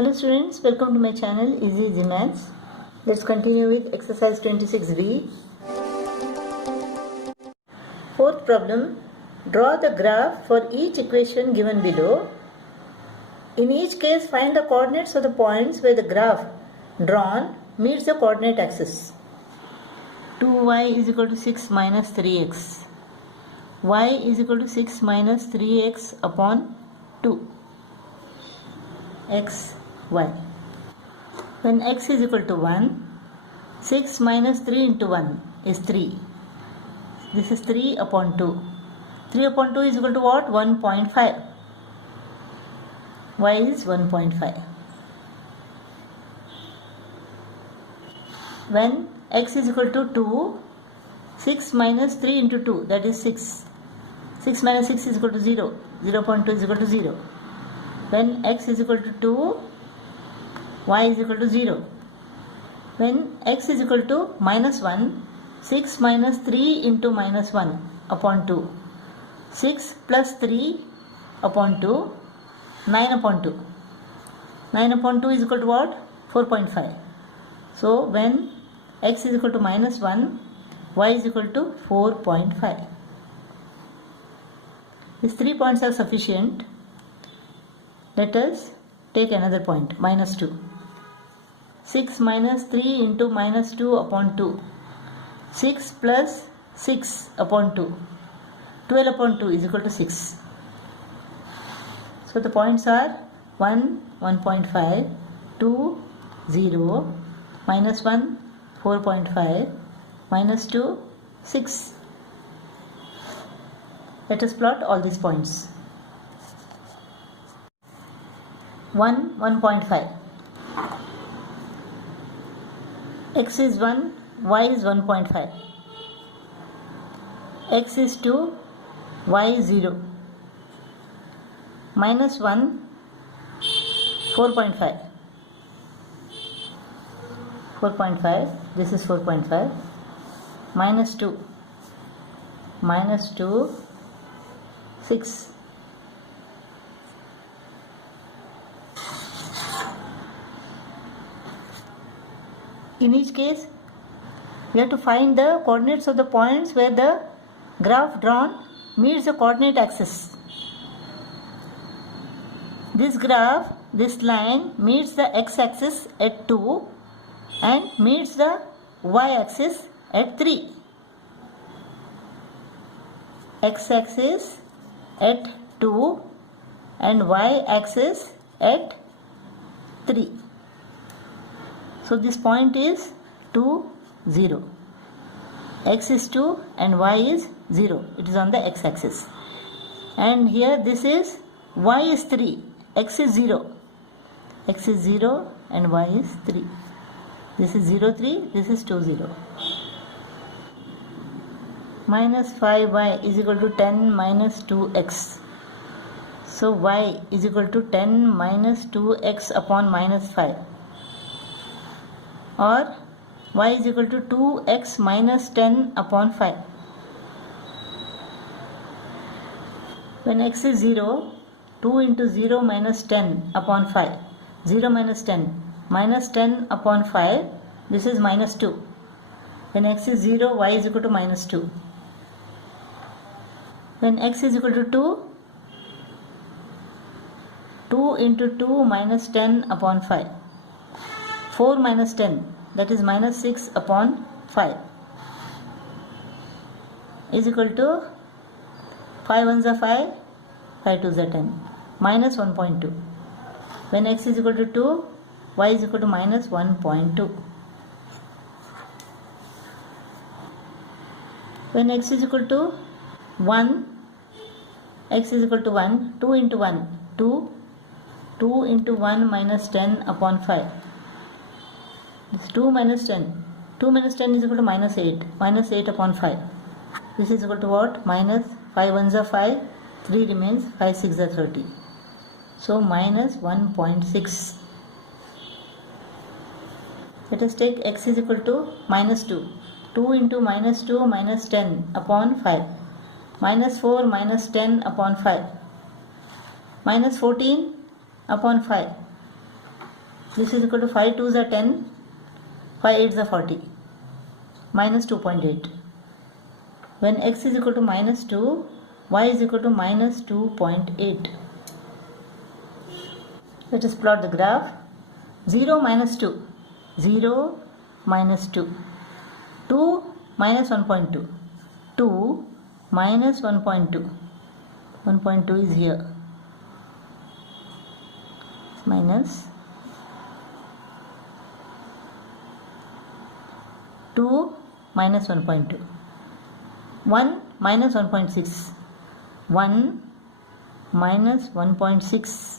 Hello students, welcome to my channel Easy Maths. Let's continue with exercise 26b. Fourth problem, draw the graph for each equation given below. In each case, find the coordinates of the points where the graph drawn meets the coordinate axis. 2y is equal to 6 minus 3x. Y is equal to 6 minus 3x upon 2. X, y. When x is equal to 1, 6 minus 3 into 1 is 3. This is 3 upon 2. 3 upon 2 is equal to what? 1.5. Y is 1.5. When x is equal to 2, 6 minus 3 into 2, that is 6. 6 minus 6 is equal to 0. 0.2 is equal to 0. When x is equal to 2, y is equal to 0. When x is equal to minus 1, 6 minus 3 into minus 1 upon 2. 6 plus 3 upon 2, 9 upon 2. 9 upon 2 is equal to what? 4.5. So when x is equal to minus 1, y is equal to 4.5. These 3 points are sufficient. Let us take another point, minus 2. 6 minus 3 into minus 2 upon 2. 6 plus 6 upon 2. 12 upon 2 is equal to 6. So the points are 1, 1.5, 2, 0, minus 1, 4.5, minus 2, 6. Let us plot all these points. 1, 1.5. X is 1, y is 1.5. X is 2, y is 0. Minus 1, 4.5. 4.5, this is 4.5. Minus 2. Minus 2, 6. In each case, we have to find the coordinates of the points where the graph drawn meets the coordinate axis. This graph, this line meets the x-axis at 2 and meets the y-axis at 3. X-axis at 2 and y-axis at 3. So this point is 2, 0. X is 2 and y is 0. It is on the x-axis. And here this is y is 3. X is 0. X is 0 and y is 3. This is 0, 3. This is 2, 0. Minus 5y is equal to 10 minus 2x. So y is equal to 10 minus 2x upon minus 5. Or y is equal to 2x minus 10 upon 5. When x is 0, 2 into 0 minus 10 upon 5. 0 minus 10. Minus 10 upon 5. This is minus 2. When x is 0, y is equal to minus 2. When x is equal to 2, 2 into 2 minus 10 upon 5. 4 minus 10, that is minus 6 upon 5, is equal to 5 ones are 5, 5 twos are 10, minus 1.2. When x is equal to 2, y is equal to minus 1.2. When x is equal to 1, x is equal to 1, 2 into 1, 2, 2 into 1 minus 10 upon 5. This 2 minus 10. 2 minus 10 is equal to minus 8. Minus 8 upon 5. This is equal to what? Minus 5 ones are 5. 3 remains. 5 6 are 30. So minus 1.6. Let us take x is equal to minus 2. 2 into minus 2 minus 10 upon 5. Minus 4 minus 10 upon 5. Minus 14 upon 5. This is equal to 5 2s are 10, 5 8s are 40, minus 2.8. When x is equal to minus 2, y is equal to minus 2.8. Let us plot the graph. 0 minus 2, 0 minus 2, 2 minus 1.2, 2 minus 1.2, 1.2 is here, minus 2 minus 1.2, 1 minus 1.6, 1 minus 1.6,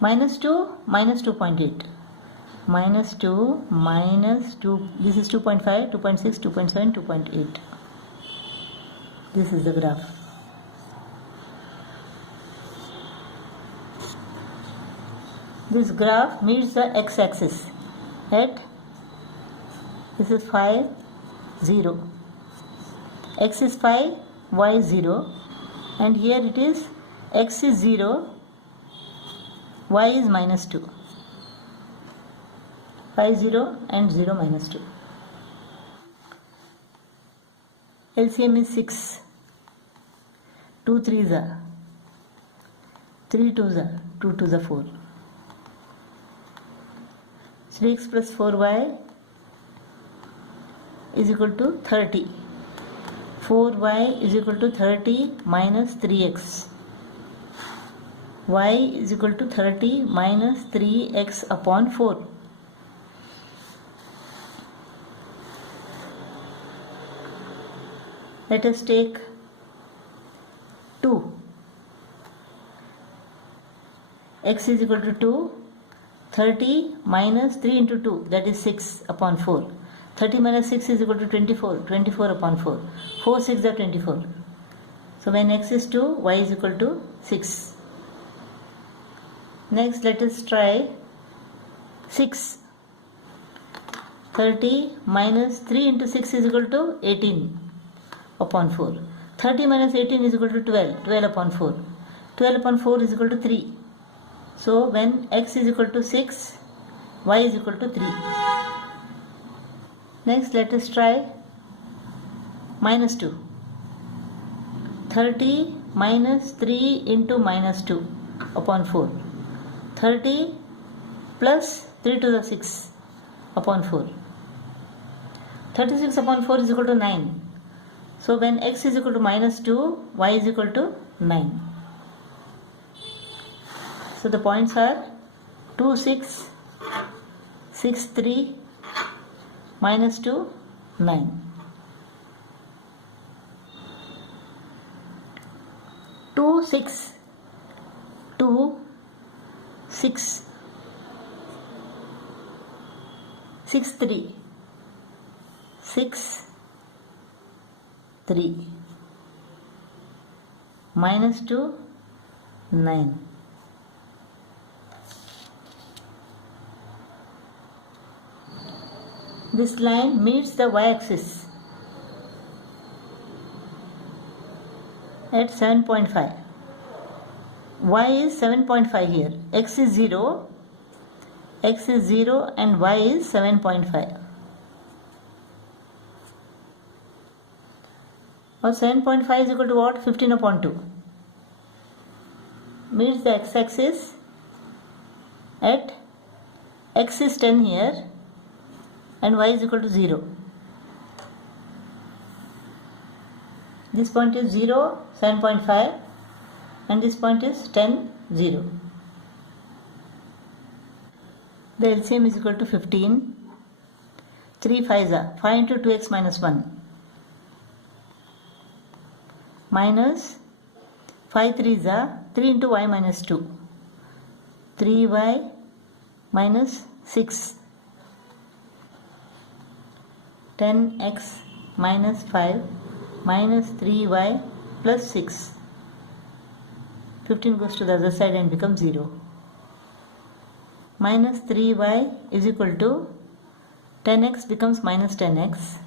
minus 2 minus 2.8, minus 2 minus 2, this is 2.5, 2.6, 2.7, 2.8. This is the graph. This graph meets the x-axis at, this is 5 0, x is 5, y is 0, and here it is x is 0, y is minus 2, 5 0 and 0 minus 2. LCM is 6, 2 3s are, 3 2s are, 2 2s are 4. 3x plus 4y is equal to 30. 4y is equal to 30 minus 3x. Y is equal to 30 minus 3x upon 4. Let us take 2. X is equal to 2. 30 minus 3 into 2, that is 6 upon 4. 30 minus 6 is equal to 24. 24 upon 4. 4 6 are 24. So when x is 2, y is equal to 6. Next let us try 6. 30 minus 3 into 6 is equal to 18 upon 4. 30 minus 18 is equal to 12. 12 upon 4. 12 upon 4 is equal to 3. So when x is equal to 6, y is equal to 3. Next let us try minus 2. 30 minus 3 into minus 2 upon 4. 30 plus 3 to the 6 upon 4. 36 upon 4 is equal to 9. So when x is equal to minus 2, y is equal to 9. So the points are 2 6, 6 3, minus 2 9. 2 6, 2 6, 6 3, 6 3, minus 2 9. This line meets the y-axis at 7.5. Y is 7.5 here. X is 0. X is 0 and y is 7.5. Or 7.5 is equal to what? 15 upon 2. Meets the x-axis at x is 10 here and y is equal to 0. This point is 0, 7.5, and this point is 10, 0. The LCM is equal to 15. 3 5s are 5 into 2x minus 1 minus 5 3s are 3 into y minus 2. 3y minus 6. 10x minus 5 minus 3y plus 6. 15 goes to the other side and becomes 0. Minus 3y is equal to 10x becomes minus 10x.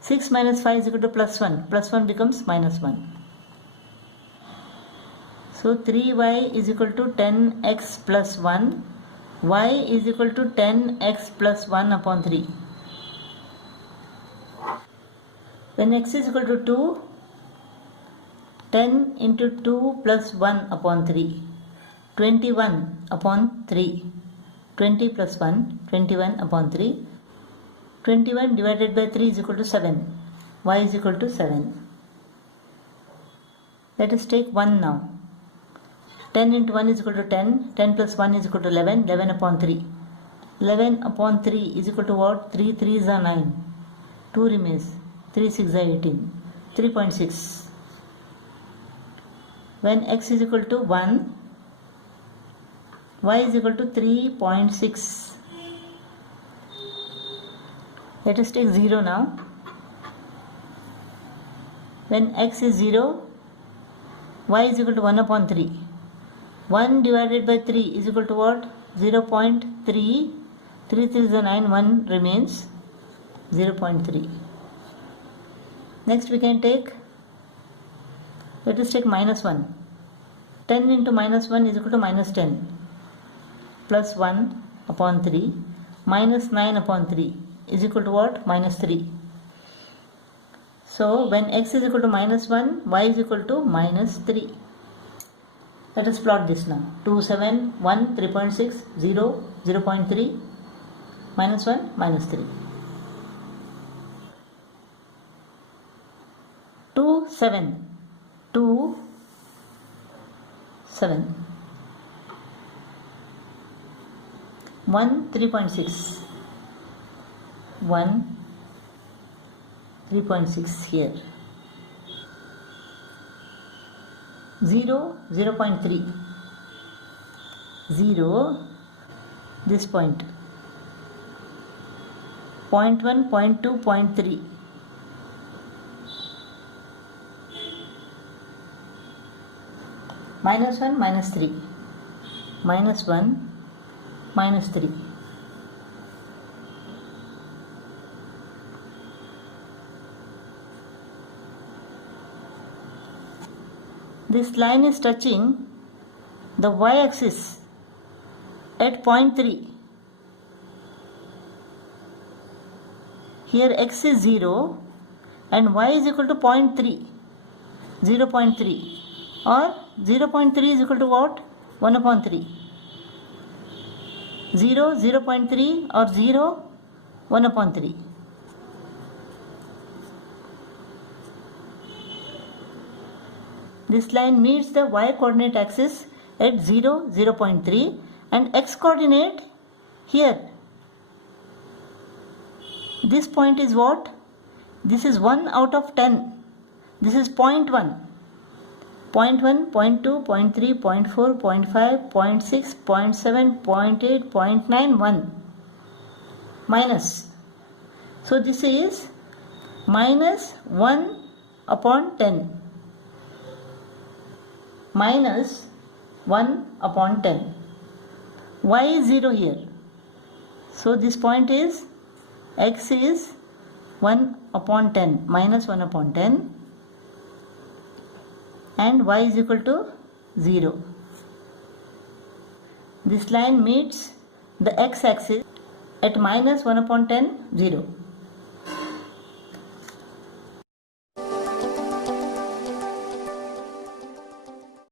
6 minus 5 is equal to plus 1. Plus 1 becomes minus 1. So 3y is equal to 10x plus 1. Y is equal to 10x plus 1 upon 3. When x is equal to 2, 10 into 2 plus 1 upon 3. 21 upon 3. 20 plus 1, 21 upon 3. 21 divided by 3 is equal to 7. Y is equal to 7. Let us take 1 now. 10 into 1 is equal to 10. 10 plus 1 is equal to 11. 11 upon 3. 11 upon 3 is equal to what? 3 3s are 9. 2 remains. 3 6 are 18. 3.6. When x is equal to 1, y is equal to 3.6. Let us take 0 now. When x is 0, y is equal to 1 upon 3. 1 divided by 3 is equal to what? 0.3. 3 3 is 9, 1 remains. 0.3. Next we can take, let us take minus 1. 10 into minus 1 is equal to minus 10. Plus 1 upon 3. Minus 9 upon 3 is equal to what? Minus 3. So when x is equal to minus 1, y is equal to minus 3. Let us plot this now. 2, 7, 1, 3.6, 0, 0.3, minus 1, minus 3. 2, 7, 2, 7. 1, 3.6. 1, 3.6 here. 0, 0.3. 0, this point. 0.1, 0.2, 0.3. Minus 1, minus 3. Minus 1, minus 3. This line is touching the y-axis at 0.3. Here x is 0 and y is equal to 0.3. 0.3 or 0.3 is equal to what? 1 upon 3. 0, 0.3 or 0, 1 upon 3. This line meets the y coordinate axis at 0, 0.3 and x coordinate here. This point is what? This is 1 out of 10. This is 0.1. 0.1, 0.2, 0.3, 0.4, 0.5, 0.6, 0.7, 0.8, 0.9, 1. Minus. So this is minus 1 upon 10. Minus 1 upon 10. Y is 0 here. So this point is x is 1 upon 10. Minus 1 upon 10. And y is equal to 0. This line meets the x-axis at minus 1 upon 10, 0.